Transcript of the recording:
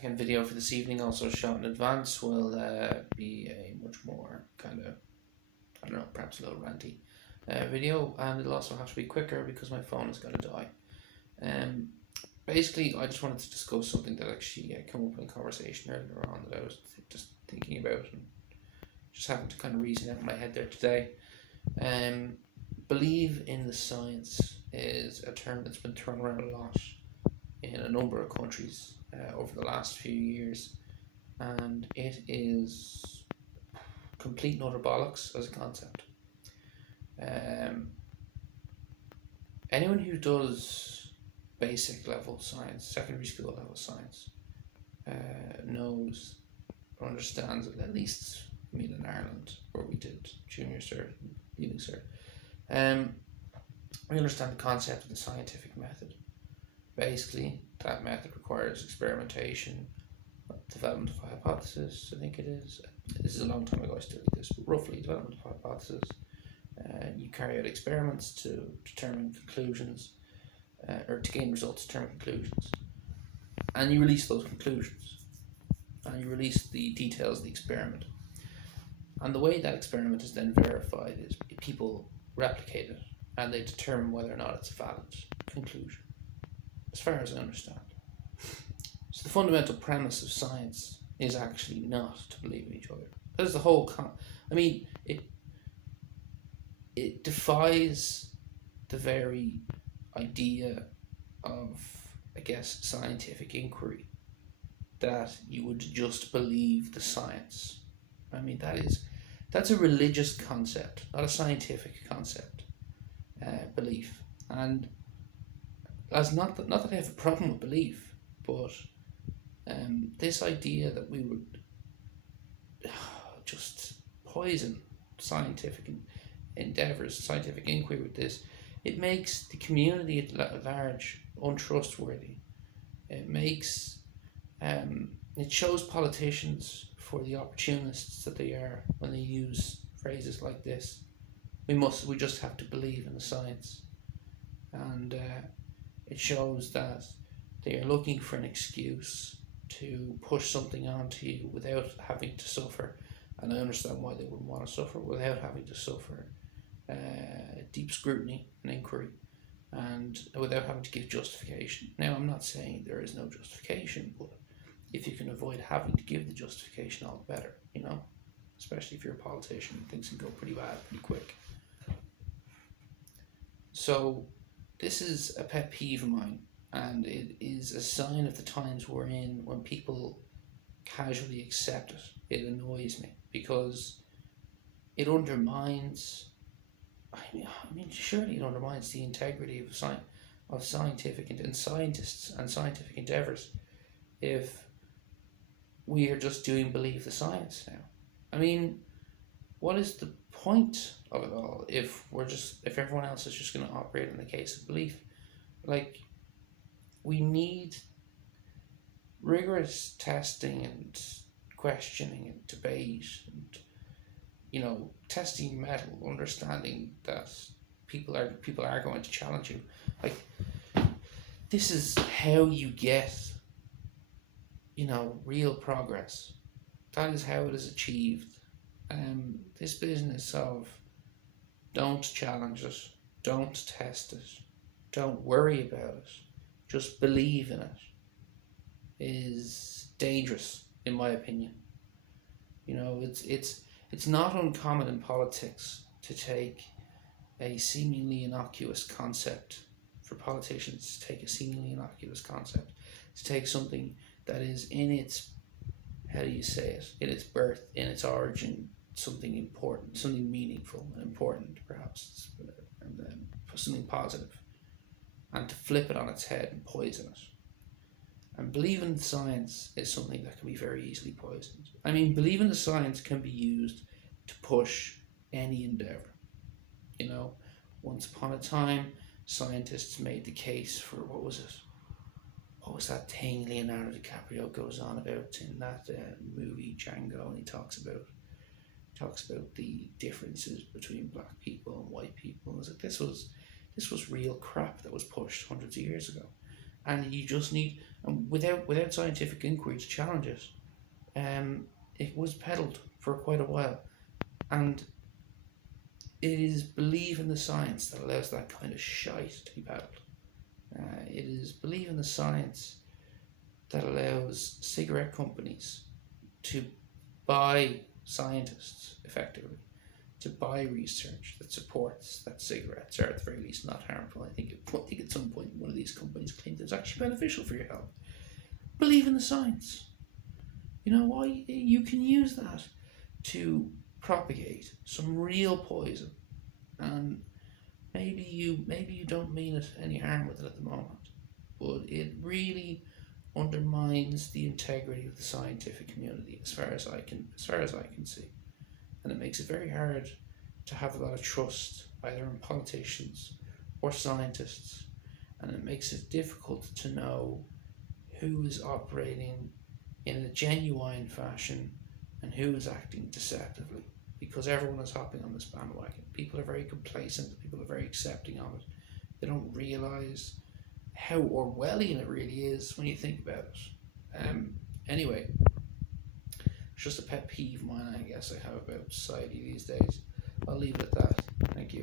second video for this evening, also shot in advance, will be a much more kind of, I don't know, perhaps a little ranty video, and it'll also have to be quicker because my phone is going to die. Basically, I just wanted to discuss something that actually came up in a conversation earlier on that I was just thinking about and just happened to kind of reason out in my head there today. Believe in the science is a term that's been thrown around a lot in a number of countries over the last few years, and it is complete and utter bollocks as a concept. Anyone who does basic level science, secondary school level science, knows or understands it, at least in Ireland, where we did junior cert and leaving cert. We understand the concept of the scientific method. Basically, that method requires experimentation, development of a hypothesis, I think it is. This is a long time ago I studied this, but roughly development of a hypothesis. You carry out experiments to determine conclusions, or to gain results, determine conclusions. And you release those conclusions. And you release the details of the experiment. And the way that experiment is then verified is people replicate it and they determine whether or not it's a valid conclusion, as far as I understand. So the fundamental premise of science is actually not to believe in each other. That is the whole it defies the very idea of, I guess, scientific inquiry, that you would just believe the science. I mean, that's a religious concept, not a scientific concept, belief. And as not that I have a problem with belief, but this idea that we would just poison scientific endeavours, scientific inquiry with this, it makes the community at large untrustworthy. It makes it shows politicians for the opportunists that they are when they use phrases like this. We just have to believe in the science, and it shows that they are looking for an excuse to push something onto you without having to suffer. And I understand why they wouldn't want to suffer, without having to suffer deep scrutiny and inquiry, and without having to give justification. Now, I'm not saying there is no justification, but if you can avoid having to give the justification, all the better, especially if you're a politician, things can go pretty bad pretty quick. So this is a pet peeve of mine, and it is a sign of the times we're in when people casually accept it. It annoys me because it undermines, surely it undermines the integrity of scientific and scientists and scientific endeavours if we are just doing believe the science now. I mean, what is the point of it all if everyone else is just going to operate in the case of belief? Like, we need rigorous testing and questioning and debate and testing metal, understanding that people are going to challenge you. Like, this is how you get real progress. That is how it is achieved. This business of don't challenge it, don't test it, don't worry about it, just believe in it, is dangerous, in my opinion. It's not uncommon in politics to take a seemingly innocuous concept, for politicians to take a seemingly innocuous concept, to take something that is in its, in its birth, in its origin, something important, something meaningful and important perhaps, and then something positive, and to flip it on its head and poison it. And believing the science is something that can be very easily poisoned. I mean, believing the science can be used to push any endeavour. Once upon a time, scientists made the case for, what was that thing Leonardo DiCaprio goes on about in that movie Django, and he talks about the differences between black people and white people. And I was like, this was real crap that was pushed hundreds of years ago. and you just need, and without scientific inquiry to challenge it, it was peddled for quite a while, and it is belief in the science that allows that kind of shite to be peddled. It is belief in the science that allows cigarette companies to buy scientists effectively, to buy research that supports that cigarettes are at the very least not harmful. I think at some point one of these companies claimed it's actually beneficial for your health. Believe in the science. You know why? You can use that to propagate some real poison, and maybe you don't mean it any harm with it at the moment, but it really undermines the integrity of the scientific community as far as I can see, and it makes it very hard to have a lot of trust either in politicians or scientists, and it makes it difficult to know who is operating in a genuine fashion and who is acting deceptively, because everyone is hopping on this bandwagon. People are very complacent, people are very accepting of it. They don't realise how Orwellian it really is when you think about it. Anyway, it's just a pet peeve of mine, I guess, I have about society these days. I'll leave it at that. Thank you.